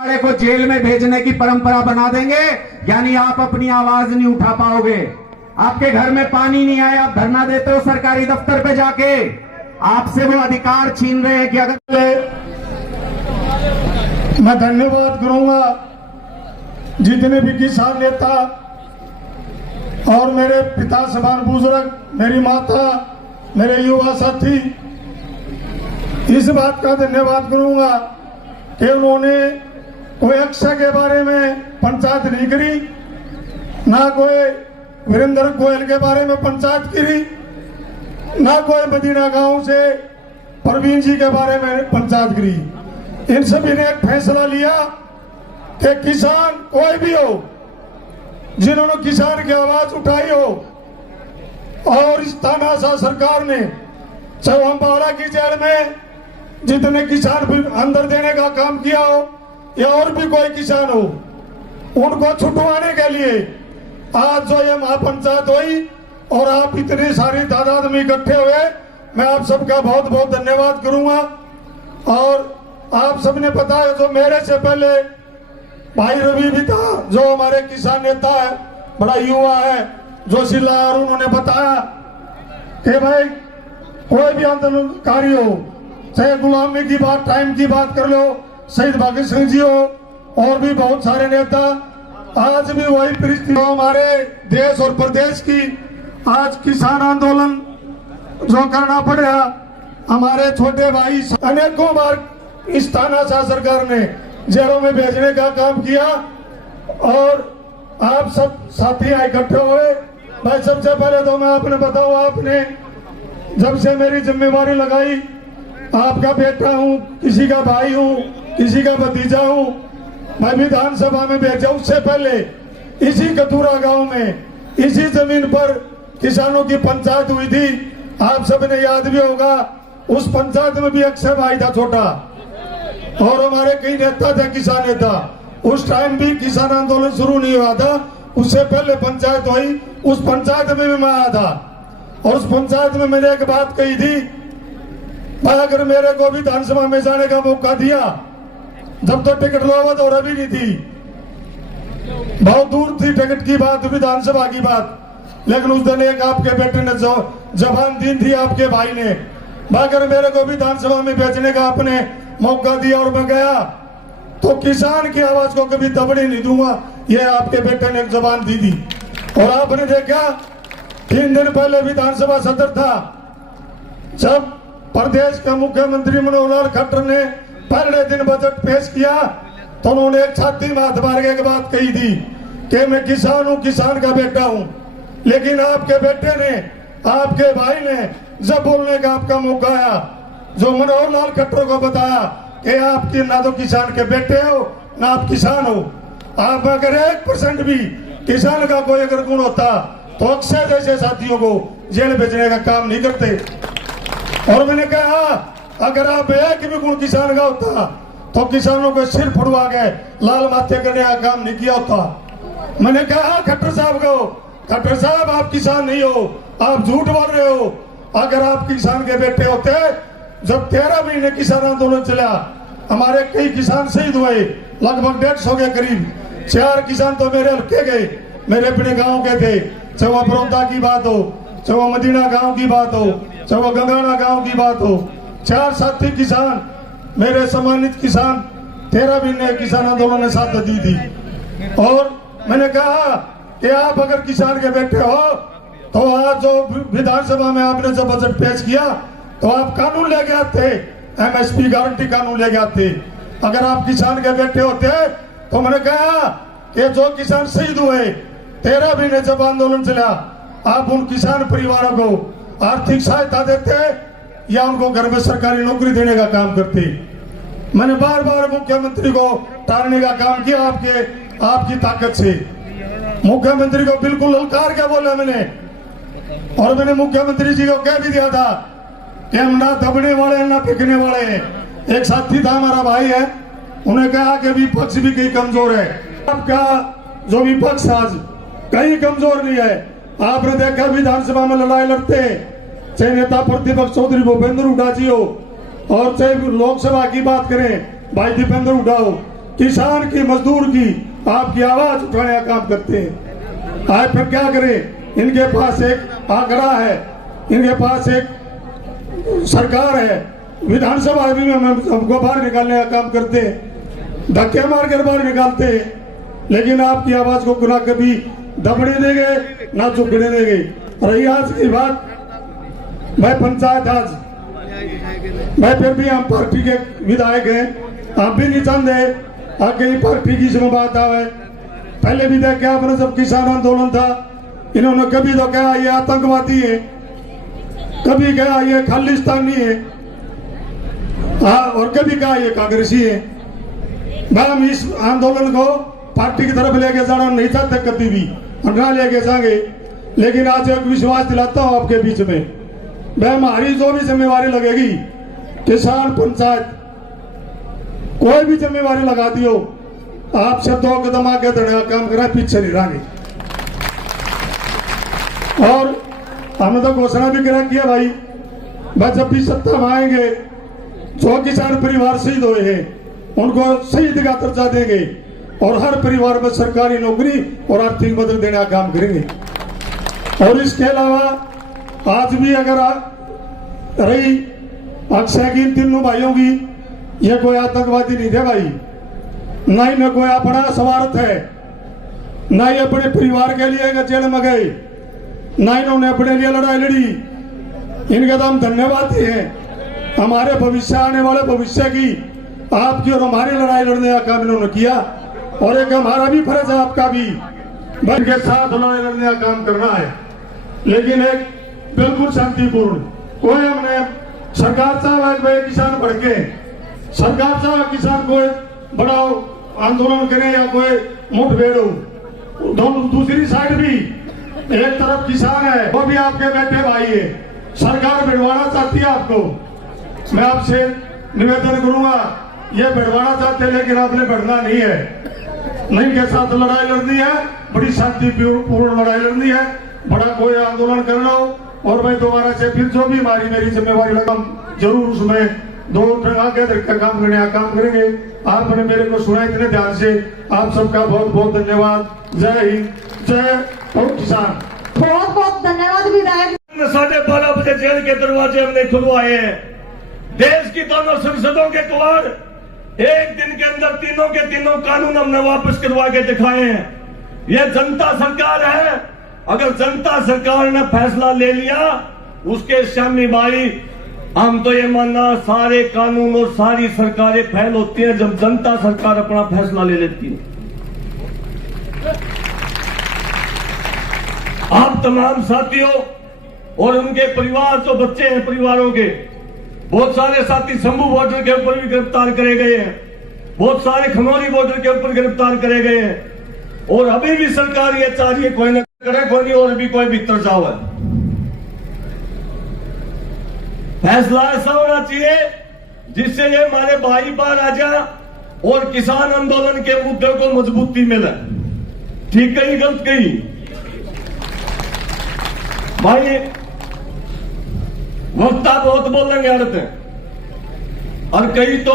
वाले को जेल में भेजने की परंपरा बना देंगे, यानी आप अपनी आवाज नहीं उठा पाओगे। आपके घर में पानी नहीं आया, आप धरना देते हो सरकारी दफ्तर पे जाके, आपसे वो अधिकार छीन रहे हैं कि अगर मैं धन्यवाद करूंगा जितने भी किसान नेता और मेरे पिता समान बुजुर्ग, मेरी माता, मेरे युवा साथी, इस बात का धन्यवाद करूंगा कि उन्होंने कोई अक्षय के बारे में पंचायत नहीं करी, ना कोई वीरेंद्र गोयल के बारे में पंचायत करी, ना कोई मदीना गांव से परवीन जी के बारे में पंचायत करी। इन सभी ने एक फैसला लिया कि किसान कोई भी हो, जिन्होंने किसान की आवाज उठाई हो, और इस तानाशाह सरकार ने चाहे अम्बाड़ा की जेल में जितने किसान अंदर देने का काम किया हो या और भी कोई किसान हो, उनको छुटवाने के लिए आज जो ये महापंचायत हुई और आप इतनी सारी तादाद में इकट्ठे हुए, मैं आप सबका बहुत बहुत धन्यवाद करूंगा। और आप सबने पता है, जो मेरे से पहले भाई रवि भी था, जो हमारे किसान नेता है, बड़ा युवा है, जोशीला, और उन्होंने बताया कि भाई कोई भी आंदोलनकारी हो, चाहे गुलामी की बात, टाइम की बात कर लो, शहीद भगत सिंह जी हो, और भी बहुत सारे नेता, आज भी वही परिस्थिति हमारे देश और प्रदेश की। आज किसान आंदोलन जो करना पड़ा, हमारे छोटे भाई अनेकों बार इस तानाशाह सरकार ने जेलों में भेजने का काम किया, और आप सब साथी इकट्ठे हुए। भाई सबसे पहले तो मैं आपने बताऊं, आपने जब से मेरी जिम्मेवारी लगाई, आपका बेटा हूं, किसी का भाई हूं, किसी का भतीजा हूं, मैं विधानसभा में भेजा। उससे पहले इसी कतूरा गांव में, इसी जमीन पर किसानों की पंचायत हुई थी, आप सबने याद भी होगा। उस पंचायत में भी अक्षय भाई था छोटा, और हमारे कई नेता थे, किसान नेता। उस टाइम भी किसान आंदोलन शुरू नहीं हुआ था, उससे पहले पंचायत हुई, उस पंचायत में भी मैं आया था। और उस पंचायत में मैंने एक बात कही थी, भाई अगर मेरे को विधानसभा में जाने का मौका दिया, जब तो टिकट नौबत और अभी नहीं थी, बहुत दूर थी टिकट की बात, विधानसभा की बात, लेकिन उस दिन एक आपके बेटे ने जो जबान दी थी, आपके भाई ने, अगर मेरे को विधानसभा में भेजने का आपने मौका दिया और मैं गया, तो किसान की आवाज को कभी दबने नहीं दूंगा, यह आपके बेटे ने एक जबान दी थी। और आपने देखा 3 दिन पहले विधानसभा सत्र था, जब प्रदेश के मुख्यमंत्री मनोहर लाल खट्टर ने पहले दिन बजट पेश किया, तो उन्होंने एक छाती में हाथ मार के एक बात कही थी कि मैं किसान हूं, किसान का बेटा हूं। लेकिन आपके बेटे ने, आपके भाई ने जब बोलने का आपका मौका आया, जो मनोहर लाल खट्टर को बताया कि आपकी ना तो किसान के बेटे हो, ना आप किसान हो, आप अगर 1% भी किसान का कोई अगर गुण होता, तो अक्षय जैसे साथियों को जेल भेजने का काम नहीं करते। और मैंने कहा, अगर आप एक भी गुण किसान का होता, तो किसानों को सिर फुड़वा के लाल माथे करने का काम नहीं किया होता। मैंने कहा खट्टर साहब को, खट्टर साहब आप किसान नहीं हो, आप झूठ बोल रहे हो। अगर आप किसान के बेटे होते, जब 13 महीने किसान आंदोलन चला, हमारे कई किसान शहीद हुए, लगभग 150 के करीब। 4 किसान तो मेरे हल्के गए, मेरे अपने गांव के थे, चाहे वो बरौदा की बात हो, चाहे वो मदीना गांव की बात हो, चाहे वो गंगाना गांव की बात हो। 4 साथी किसान, मेरे सम्मानित किसान, 13 महीने किसान आंदोलन ने साथ दी थी। और मैंने कहा कि आप अगर किसान के बेटे हो, तो आज जो विधानसभा में आपने जो बजट पेश किया, तो आप कानून लेके आते, MSP गारंटी कानून लेके आते। अगर आप किसान के बेटे होते, तो मैंने कहा कि जो किसान शहीद हुए 13 महीने जब आंदोलन चला, आप उन किसान परिवारों को आर्थिक सहायता देते या उनको घर में सरकारी नौकरी देने का काम करते। मैंने बार बार मुख्यमंत्री को टालने का काम किया, आपकी ताकत से। मुख्यमंत्री को बिल्कुल ललकार के बोला मैंने, और मैंने मुख्यमंत्री जी को कह भी दिया था कि हम ना दबने वाले हैं, ना फेंकने वाले हैं। एक साथी था, हमारा भाई है, उन्हें कहा कि विपक्ष भी कहीं कमजोर है। आपका जो विपक्ष आज कहीं कमजोर नहीं है। आपने देखा विधानसभा में लड़ाई लड़ते, चाहे नेता प्रतिपक्ष चौधरी भूपेंद्र हुड्डा जी हो, और चाहे लोकसभा की बात करें भाई दीपेंद्र हुड्डा हो, किसान की, मजदूर की, आपकी आवाज उठाने का काम करते हैं। आज फिर क्या करें, इनके पास एक आंकड़ा है, इनके पास एक सरकार है, विधानसभा भी में हमको बाहर निकालने का काम करते हैं, धक्के मार कर बाहर निकालते हैं, लेकिन आपकी आवाज को ना कभी दबने देंगे ना झुकने देंगे। रही आज की बात, मैं पंचायत आज, मैं फिर भी हम पार्टी के विधायक हैं, आप भी नहीं चाहते आगे पार्टी की इसमें बात आवे। पहले भी देखा आपने, जब किसान आंदोलन था, इन्होंने कभी तो कहा ये आतंकवादी है, कभी कहा ये खालिस्तानी है, हाँ, और कभी कहा ये कांग्रेसी है। मैं हम इस आंदोलन को पार्टी की तरफ लेके जाना नहीं चाहते कभी भी, हम ना लेके जाएंगे, लेकिन आज एक विश्वास दिलाता हूं आपके बीच में, मैं हमारी जो भी जिम्मेवारी लगेगी, किसान, पंचायत, कोई भी जिम्मेवारी लगा दियो, आपसे 2 कदम आगे बढ़ने का काम करा, पीछे नहीं रहेंगे। और हमने तो घोषणा भी करा किया भाई, मैं जब भी सत्ता में आएंगे, जो किसान परिवार शहीद हुए हैं उनको शहीद का दर्जा देंगे और हर परिवार में सरकारी नौकरी और आर्थिक मदद देने का काम करेंगे। और इसके अलावा आज भी अगर रही अक्षय की, इन तीनों भाइयों की, ये कोई आतंकवादी नहीं थे भाई, ना ही न कोई अपना स्वार्थ है, ना ही अपने परिवार के लिए जेल में गए, ना इन्होंने अपने लिए लड़ाई लड़ी। इनके तो हम धन्यवाद हैं, हमारे भविष्य, आने वाले भविष्य की, आपकी और हमारी लड़ाई लड़ने का काम इन्होंने किया। और एक हमारा भी फर्ज है, आपका भी, के साथ लड़ाई लड़ने का काम करना है, लेकिन एक बिल्कुल शांतिपूर्ण। कोई हमने सरकार साहब किसान भड़के, सरकार साहब किसान कोई बड़ा आंदोलन करे या कोई मुठभेड़ हो, दोनों दूसरी साइड भी एक तरफ किसान है, वो भी आपके बेटे भाई है, सरकार भिड़वाना चाहती है आपको। मैं आपसे निवेदन करूंगा, ये भिड़वाना चाहते हैं लेकिन आपने भिड़ना नहीं है, नहीं के साथ लड़ाई लड़नी है, बड़ी शांतिपूर्ण लड़ाई लड़नी है, बड़ा कोई आंदोलन करना हो। और मैं दोबारा से फिर जो भी हमारी मेरी जिम्मेवारी लगा, जरूर उसमें 2 आगे का काम करने का काम करेंगे। आपने मेरे को सुना इतने ध्यान से, आप सबका बहुत बहुत धन्यवाद। जय हिंद, जय किसान। बहुत बहुत धन्यवाद विधायक। 12:30 बजे जेल के दरवाजे हमने खुलवाए हैं। देश की दोनों संसदों के कवाड़ एक दिन के अंदर तीनों के तीनों कानून हमने वापस करवा के दिखाए हैं। यह जनता सरकार है। अगर जनता सरकार ने फैसला ले लिया, उसके शामी भाई, हम तो ये मानना सारे कानून और सारी सरकारें फेल होती है जब जनता सरकार अपना फैसला ले लेती है। आप तमाम साथियों और उनके परिवार, जो बच्चे हैं परिवारों के, बहुत सारे साथी शंभू बॉर्डर के ऊपर भी गिरफ्तार करे गए हैं, बहुत सारे खनौरी बॉर्डर के ऊपर गिरफ्तार करे गए हैं। और अभी भी सरकार ये चाह रही है कोई न करे, कोई नहीं, और भी कोई भीतर जाओ है। फैसला ऐसा होना चाहिए जिससे ये हमारे भाई बाहर आ जाए और किसान आंदोलन के मुद्दे को मजबूती मिले। ठीक कहीं, गलत कहीं भाई, वक्ता बहुत बोलेंगे अड़ते, और कई तो